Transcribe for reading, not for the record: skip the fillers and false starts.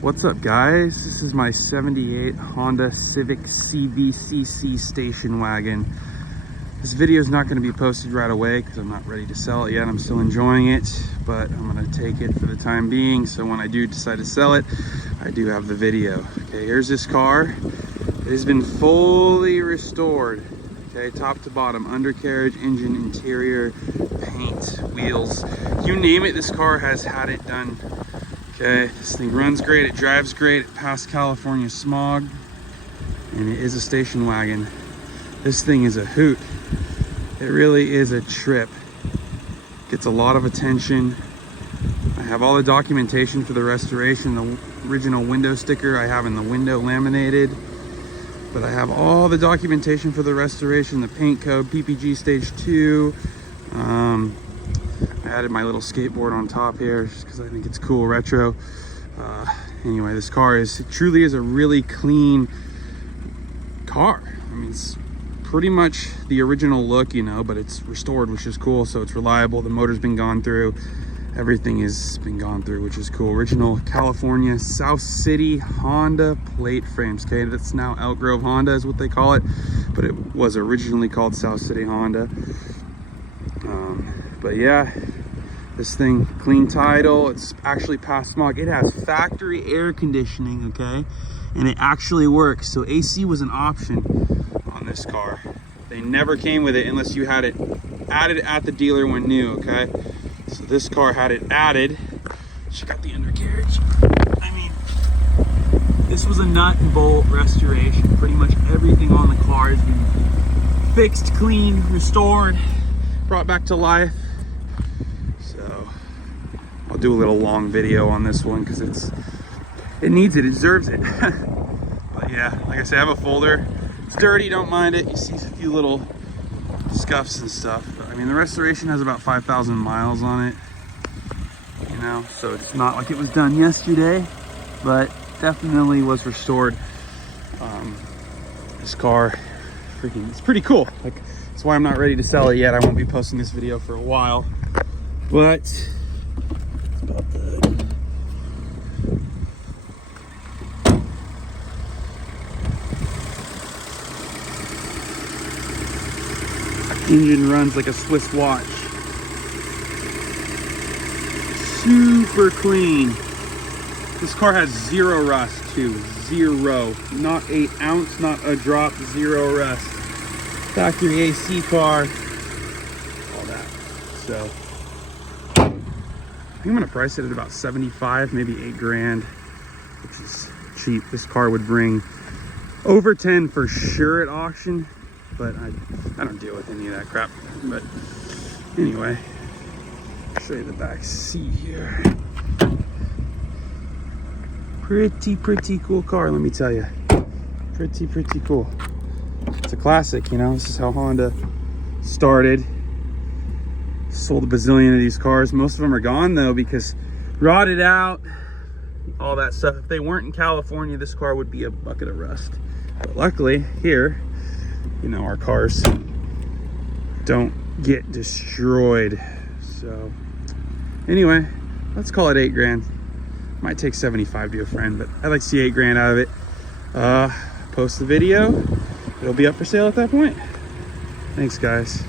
What's up, guys? This is my 78 Honda Civic CVCC station wagon. This video is not going to be posted right away because I'm not ready to sell it yet. I'm still enjoying it, but I'm going to take it for the time being, so when I do decide to sell it, I do have the video. Okay, here's this car. It has been fully restored, okay, top to bottom, undercarriage, engine, interior, paint, wheels, you name it, this car has had it done. Okay, this thing runs great, it drives great, it passed California smog, and it is a station wagon. This thing is a hoot. It really is a trip. Gets a lot of attention. I have all the documentation for the restoration, the original window sticker I have in the window laminated, but I have all the documentation for the restoration, the paint code, PPG stage 2. I added my little skateboard on top here just because I think it's cool, retro. Anyway, this car truly is a really clean car. I mean, it's pretty much the original look, you know, but it's restored, which is cool. So it's reliable. The motor's been gone through. Everything has been gone through, which is cool. Original California South City Honda plate frames. Okay, that's now Elk Honda is what they call it, but it was originally called South City Honda. But yeah, this thing, clean title. It's actually past smog. It has factory air conditioning, okay, and it actually works. So AC was an option on this car. They never came with it unless you had it added at the dealer when new, okay? So this car had it added. Check out the undercarriage. I mean, this was a nut and bolt restoration. Pretty much everything on the car has been fixed, clean, restored, brought back to life. So I'll do a little long video on this one because it needs it, it deserves it. But yeah, like I said, I have a folder. It's dirty, don't mind it. You see a few little scuffs and stuff. But, I mean, the restoration has about 5,000 miles on it, you know, so it's not like it was done yesterday, but definitely was restored. This car, it's pretty cool. Like, that's why I'm not ready to sell it yet. I won't be posting this video for a while, but it's about the engine runs like a Swiss watch. Super clean. This car has zero rust too. Zero. Not an ounce, not a drop, zero rust. Factory AC car. All that. So I think I'm gonna price it at about 75, maybe 8 grand, which is cheap. This car would bring over 10 for sure at auction, but I don't deal with any of that crap. But anyway, I'll show you the back seat here. Pretty cool car, let me tell you. Pretty cool. It's a classic, you know. This is how Honda started. Sold a bazillion of these cars. Most of them are gone though because rotted out, all that stuff. If they weren't in California, this car would be a bucket of rust. But luckily here, you know, our cars don't get destroyed. So anyway, let's call it 8 grand. Might take 75 to a friend, but I'd like to see 8 grand out of it. Post the video, it'll be up for sale at that point. Thanks, guys.